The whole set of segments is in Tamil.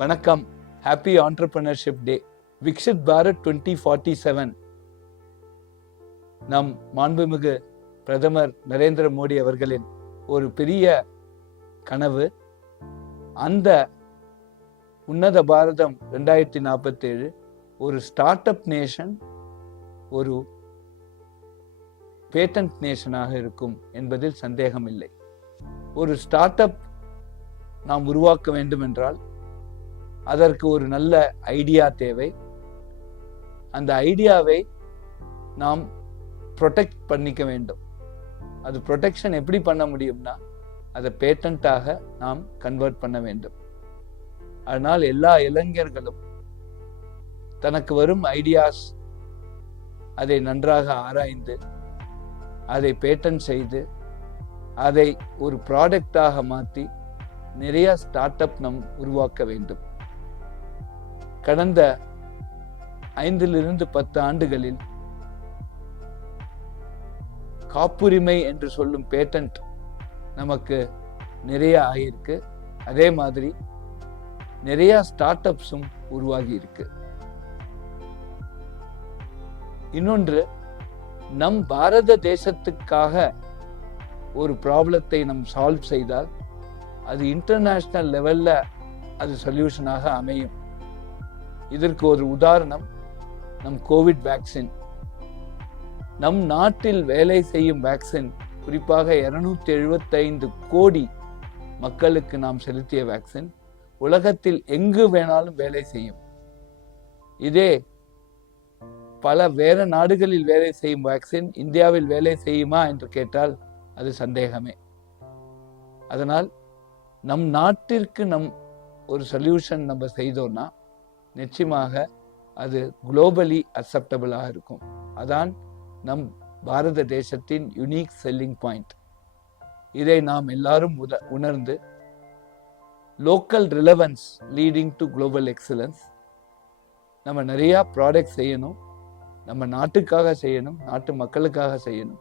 வணக்கம். ஹாப்பி ஆண்டர்பிரினர்ஷிப் டே. விக்ஷித் பாரத் 2047 நம் மாண்புமிகு பிரதமர் நரேந்திர மோடி அவர்களின் ஒரு பெரிய கனவு. அந்த உன்னத பாரதம் 2047 ஒரு ஸ்டார்ட் அப் நேஷன், ஒரு பேட்டன்ட் நேஷனாக இருக்கும் என்பதில் சந்தேகம் இல்லை. ஒரு ஸ்டார்ட் அப் நாம் உருவாக்க வேண்டும் என்றால் அதற்கு ஒரு நல்ல ஐடியா தேவை. அந்த ஐடியாவை நாம் ப்ரொடெக்ட் பண்ணிக்க வேண்டும். அது ப்ரொடெக்ஷன் எப்படி பண்ண முடியும்னா அதை பேட்டன்ட்டாக நாம் கன்வெர்ட் பண்ண வேண்டும். அதனால் எல்லா இளைஞர்களும் தனக்கு வரும் ஐடியாஸ் அதை நன்றாக ஆராய்ந்து அதை பேட்டன்ட் செய்து அதை ஒரு ப்ராடக்டாக மாற்றி நிறைய ஸ்டார்ட் அப் நாம் உருவாக்க வேண்டும். கடந்த 5-10 ஆண்டுகளில் காப்புரிமை என்று சொல்லும் பேட்டன்ட் நமக்கு நிறைய ஆகியிருக்கு. அதே மாதிரி நிறைய ஸ்டார்ட் அப்ஸும் உருவாகி இருக்கு. இன்னொன்று, நம் பாரத தேசத்துக்காக ஒரு ப்ராப்ளத்தை நம் சால்வ் செய்தால் அது இன்டர்நேஷனல் லெவல்ல அது சொல்யூஷனாக அமையும். இதற்கு ஒரு உதாரணம் நம் கோவிட் வேக்சின். நம் நாட்டில் வேலை செய்யும் வேக்சின், குறிப்பாக 275 கோடி மக்களுக்கு நாம் செலுத்திய வேக்சின் உலகத்தில் எங்கு வேணாலும் வேலை செய்யும். இதே பல வேற நாடுகளில் வேலை செய்யும் வேக்சின் இந்தியாவில் வேலை செய்யுமா என்று கேட்டால் அது சந்தேகமே. அதனால் நம் நாட்டிற்கு நம் ஒரு சொல்யூஷன் நம்ம செய்தோம்னா நிச்சயமாக அது குளோபலி அக்செப்டபிளாக இருக்கும். அதான் நம் பாரத தேசத்தின் யுனிக் செல்லிங் பாயிண்ட். இதை நாம் எல்லாரும் உணர்ந்து local relevance leading to global excellence, நம்ம நிறைய ப்ராடக்ட் செய்யணும், நம்ம நாட்டுக்காக செய்யணும், நாட்டு மக்களுக்காக செய்யணும்.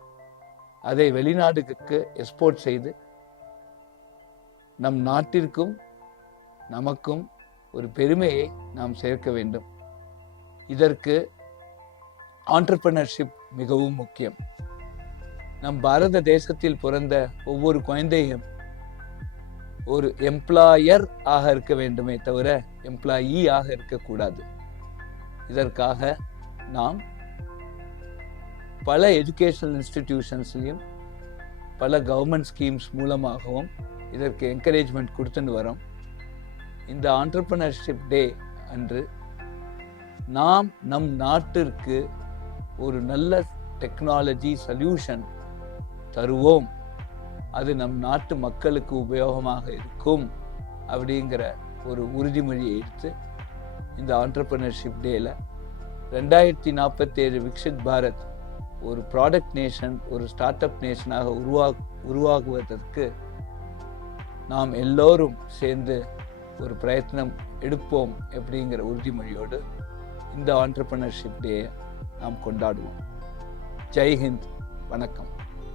அதை வெளிநாடுகளுக்கு எக்ஸ்போர்ட் செய்து நம் நாட்டிற்கும் நமக்கும் ஒரு பெருமையை நாம் சேர்க்க வேண்டும். இதற்கு ஆண்டர்பிரினர்ஷிப் மிகவும் முக்கியம். நம் பாரத தேசத்தில் பிறந்த ஒவ்வொரு குழந்தையும் ஒரு எம்ப்ளாயர் ஆக இருக்க வேண்டுமே தவிர எம்ப்ளாயி ஆக இருக்கக்கூடாது. இதற்காக நாம் பல எஜுகேஷனல் இன்ஸ்டிடியூஷன்ஸ்லையும் பல கவர்மெண்ட் ஸ்கீம்ஸ் மூலமாகவும் இதற்கு என்கரேஜ்மெண்ட் கொடுத்துன்னு வரோம். இந்த ஆண்டர்பிரினர்ஷிப் டே அன்று நாம் நம் நாட்டிற்கு ஒரு நல்ல டெக்னாலஜி சொல்யூஷன் தருவோம், அது நம் நாட்டு மக்களுக்கு உபயோகமாக இருக்கும் அப்படிங்கிற ஒரு உறுதிமொழியை எடுத்து இந்த ஆண்டர்பிரினர்ஷிப் டேல 2047 விக்ஷித் பாரத் ஒரு ப்ராடக்ட் நேஷன், ஒரு ஸ்டார்ட் அப் நேஷனாக உருவாகுவதற்கு நாம் எல்லோரும் சேர்ந்து ஒரு பிரயத்னம் எடுப்போம் அப்படிங்கிற உறுதிமொழியோடு இந்த ஆண்டர்பிரினர்ஷிப் டே நாம் கொண்டாடுவோம். ஜெய் ஹிந்த். வணக்கம்.